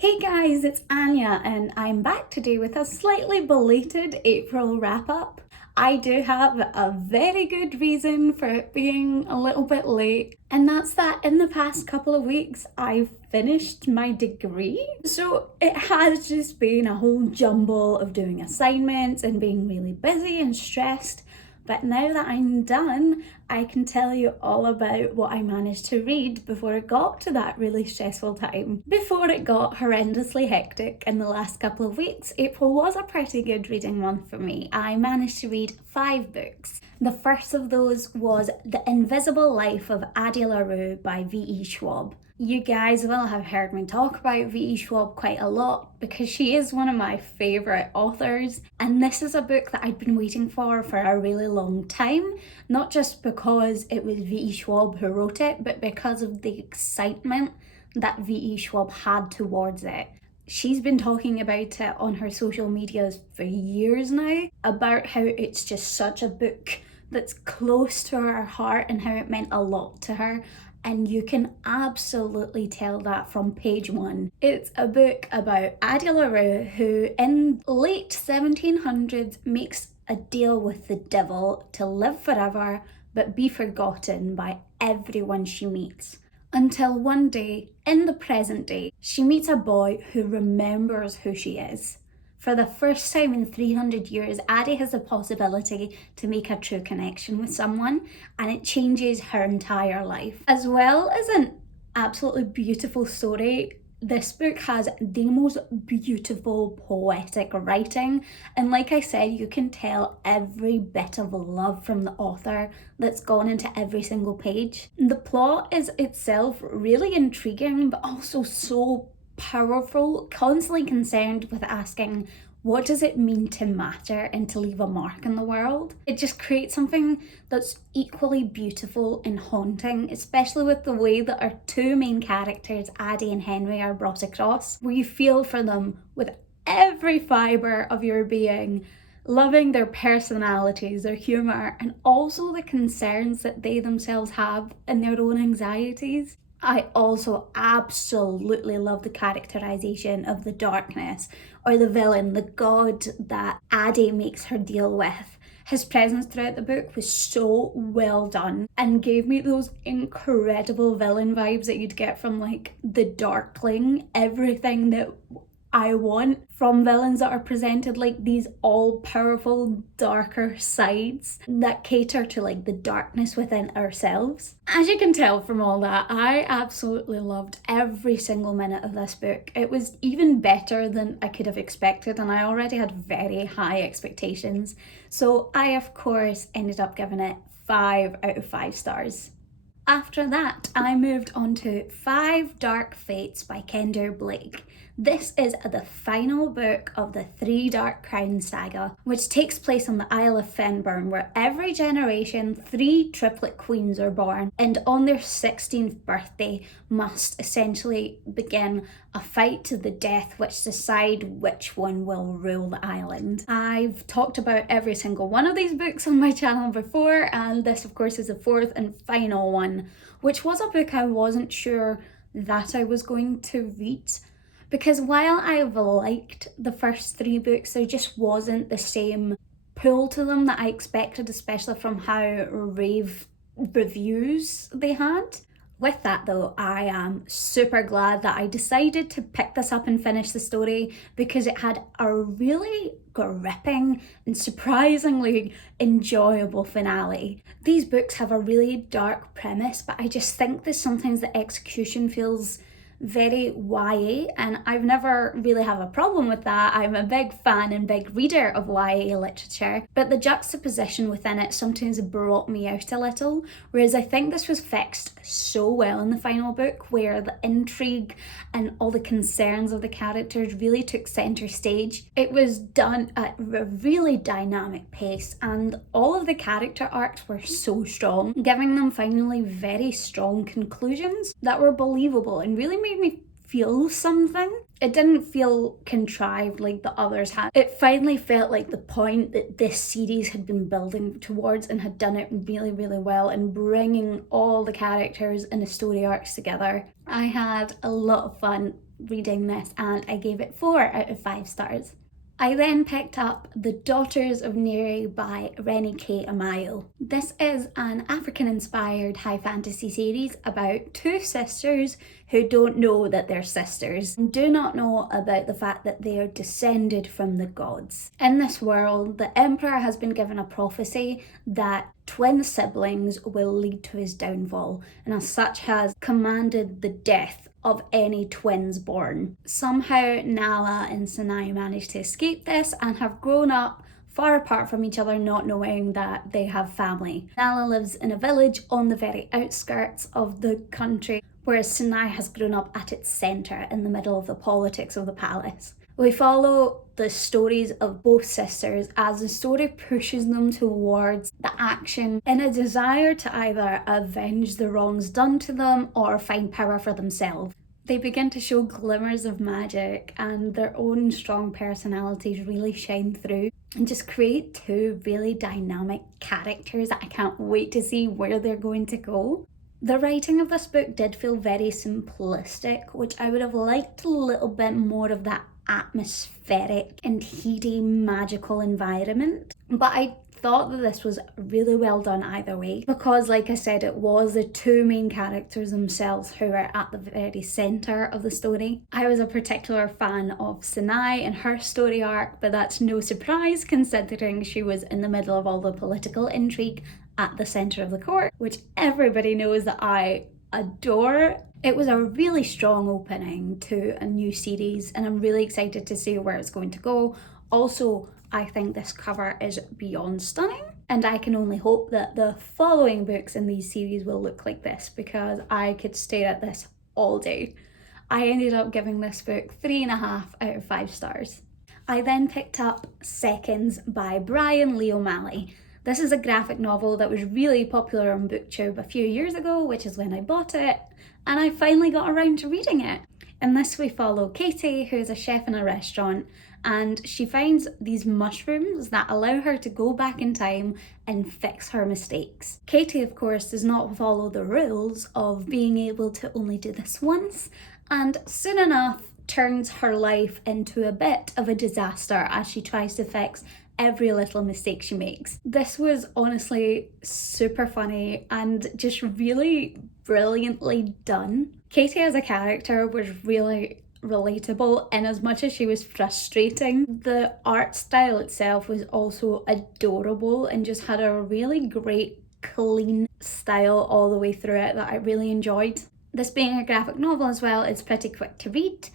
Hey guys, it's Anya and I'm back today with a slightly belated April wrap-up. I do have a very good reason for it being a little bit late, and that's that in the past couple of weeks I've finished my degree. So it has just been a whole jumble of doing assignments and being really busy and stressed. But now that I'm done, I can tell you all about what I managed to read before it got to that really stressful time. Before it got horrendously hectic in the last couple of weeks, April was a pretty good reading month for me. I managed to read 5 books. The first of those was The Invisible Life of Addie LaRue by V.E. Schwab. You guys will have heard me talk about V.E. Schwab quite a lot because she is one of my favourite authors, and this is a book that I'd been waiting for a really long time, not just because it was V.E. Schwab who wrote it, but because of the excitement that V.E. Schwab had towards it. She's been talking about it on her social medias for years now, about how it's just such a book that's close to her heart and how it meant a lot to her. And you can absolutely tell that from page 1. It's a book about Addie LaRue, who in late 1700s makes a deal with the devil to live forever but be forgotten by everyone she meets. Until one day, in the present day, she meets a boy who remembers who she is. For the first time in 300 years, Addie has the possibility to make a true connection with someone, and it changes her entire life. As well as an absolutely beautiful story, this book has the most beautiful poetic writing, and like I said, you can tell every bit of love from the author that's gone into every single page. The plot is itself really intriguing, but also so powerful, constantly concerned with asking, what does it mean to matter and to leave a mark in the world? It just creates something that's equally beautiful and haunting, especially with the way that our two main characters, Addie and Henry, are brought across, where you feel for them with every fibre of your being, loving their personalities, their humour, and also the concerns that they themselves have and their own anxieties. I also absolutely love the characterization of the darkness, or the villain, the god that Addie makes her deal with. His presence throughout the book was so well done and gave me those incredible villain vibes that you'd get from like the Darkling, everything that I want from villains that are presented like these all-powerful darker sides that cater to like the darkness within ourselves. As you can tell from all that, I absolutely loved every single minute of this book. It was even better than I could have expected, and I already had very high expectations. So I of course ended up giving it 5 out of 5 stars. After that, I moved on to 5 Dark Fates by Kender Blake. This is the final book of the 3 Dark Crowns saga, which takes place on the Isle of Fenburn, where every generation 3 triplet queens are born, and on their 16th birthday must essentially begin a fight to the death which decide which one will rule the island. I've talked about every single one of these books on my channel before, and this of course is the 4th and final one, which was a book I wasn't sure that I was going to read. Because while I've liked the first 3 books, there just wasn't the same pull to them that I expected, especially from how rave reviews they had. With that though, I am super glad that I decided to pick this up and finish the story, because it had a really gripping and surprisingly enjoyable finale. These books have a really dark premise, but I just think that sometimes the execution feels very YA, and I've never really have a problem with that. I'm a big fan and big reader of YA literature, but the juxtaposition within it sometimes brought me out a little, whereas I think this was fixed so well in the final book, where the intrigue and all the concerns of the characters really took centre stage. It was done at a really dynamic pace, and all of the character arcs were so strong, giving them finally very strong conclusions that were believable and really made me feel something. It didn't feel contrived like the others had. It finally felt like the point that this series had been building towards, and had done it really, really well in bringing all the characters and the story arcs together. I had a lot of fun reading this, and I gave it 4 out of 5 stars. I then picked up The Daughters of Nei by Rennie K. Amayo. This is an African-inspired high fantasy series about 2 sisters who don't know that they're sisters and do not know about the fact that they are descended from the gods. In this world, the Emperor has been given a prophecy that twin siblings will lead to his downfall, and as such has commanded the death of any twins born. Somehow Nala and Sinai managed to escape this and have grown up far apart from each other, not knowing that they have family. Nala lives in a village on the very outskirts of the country, whereas Sinai has grown up at its centre in the middle of the politics of the palace. We follow the stories of both sisters as the story pushes them towards the action in a desire to either avenge the wrongs done to them or find power for themselves. They begin to show glimmers of magic, and their own strong personalities really shine through and just create 2 really dynamic characters that I can't wait to see where they're going to go. The writing of this book did feel very simplistic, which I would have liked a little bit more of that atmospheric and heady magical environment, but I thought that this was really well done either way, because like I said, it was the 2 main characters themselves who were at the very centre of the story. I was a particular fan of Sinai and her story arc, but that's no surprise considering she was in the middle of all the political intrigue at the centre of the court, which everybody knows that I adore. It was a really strong opening to a new series, and I'm really excited to see where it's going to go. Also, I think this cover is beyond stunning, and I can only hope that the following books in these series will look like this, because I could stare at this all day. I ended up giving this book 3.5 out of 5 stars. I then picked up Seconds by Brian Lee O'Malley. This is a graphic novel that was really popular on BookTube a few years ago, which is when I bought it, and I finally got around to reading it. In this we follow Katie, who is a chef in a restaurant, and she finds these mushrooms that allow her to go back in time and fix her mistakes. Katie, of course, does not follow the rules of being able to only do this once, and soon enough turns her life into a bit of a disaster as she tries to fix every little mistake she makes. This was honestly super funny and just really brilliantly done. Katie as a character was really relatable in as much as she was frustrating. The art style itself was also adorable and just had a really great clean style all the way through it that I really enjoyed. This being a graphic novel as well, it's pretty quick to read.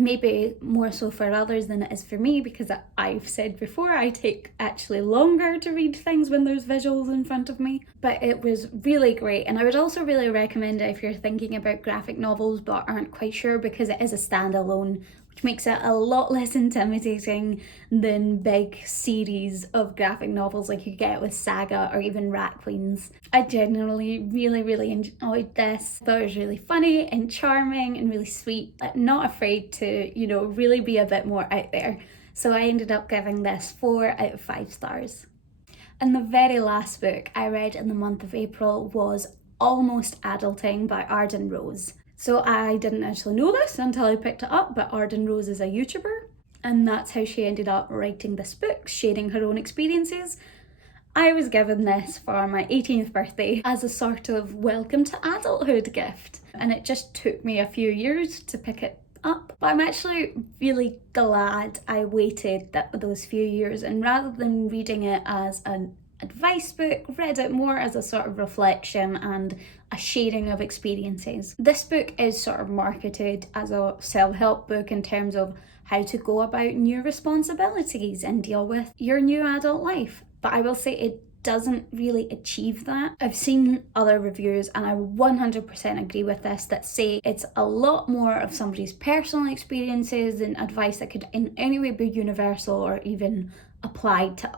Maybe more so for others than it is for me, because I've said before I take actually longer to read things when there's visuals in front of me. But it was really great, and I would also really recommend it if you're thinking about graphic novels but aren't quite sure, because it is a standalone, which makes it a lot less intimidating than big series of graphic novels like you get with Saga or even Rat Queens. I genuinely really enjoyed this. I thought it was really funny and charming and really sweet, not afraid to, really be a bit more out there. So I ended up giving this 4 out of 5 stars. And the very last book I read in the month of April was Almost Adulting by Arden Rose. So I didn't actually know this until I picked it up, but Arden Rose is a YouTuber, and that's how she ended up writing this book, sharing her own experiences. I was given this for my 18th birthday as a sort of welcome to adulthood gift, and it just took me a few years to pick it up, but I'm actually really glad I waited those few years, and rather than reading it as an advice book, read it more as a sort of reflection and a sharing of experiences. This book is sort of marketed as a self-help book in terms of how to go about new responsibilities and deal with your new adult life, but I will say it doesn't really achieve that. I've seen other reviews, and I 100% agree with this, that say it's a lot more of somebody's personal experiences and advice that could in any way be universal or even applied to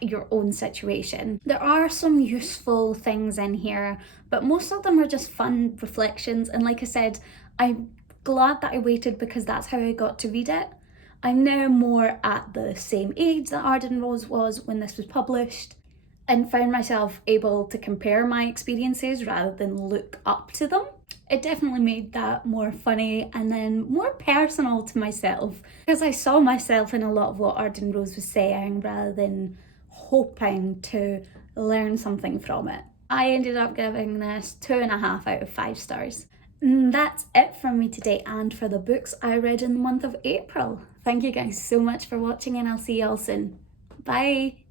your own situation. There are some useful things in here, but most of them are just fun reflections, and like I said, I'm glad that I waited because that's how I got to read it. I'm now more at the same age that Arden Rose was when this was published, and found myself able to compare my experiences rather than look up to them. it definitely made that more funny and then more personal to myself, because I saw myself in a lot of what Arden Rose was saying rather than hoping to learn something from it. I ended up giving this 2.5 out of 5 stars. That's it from me today and for the books I read in the month of April. Thank you guys so much for watching, and I'll see you all soon. Bye!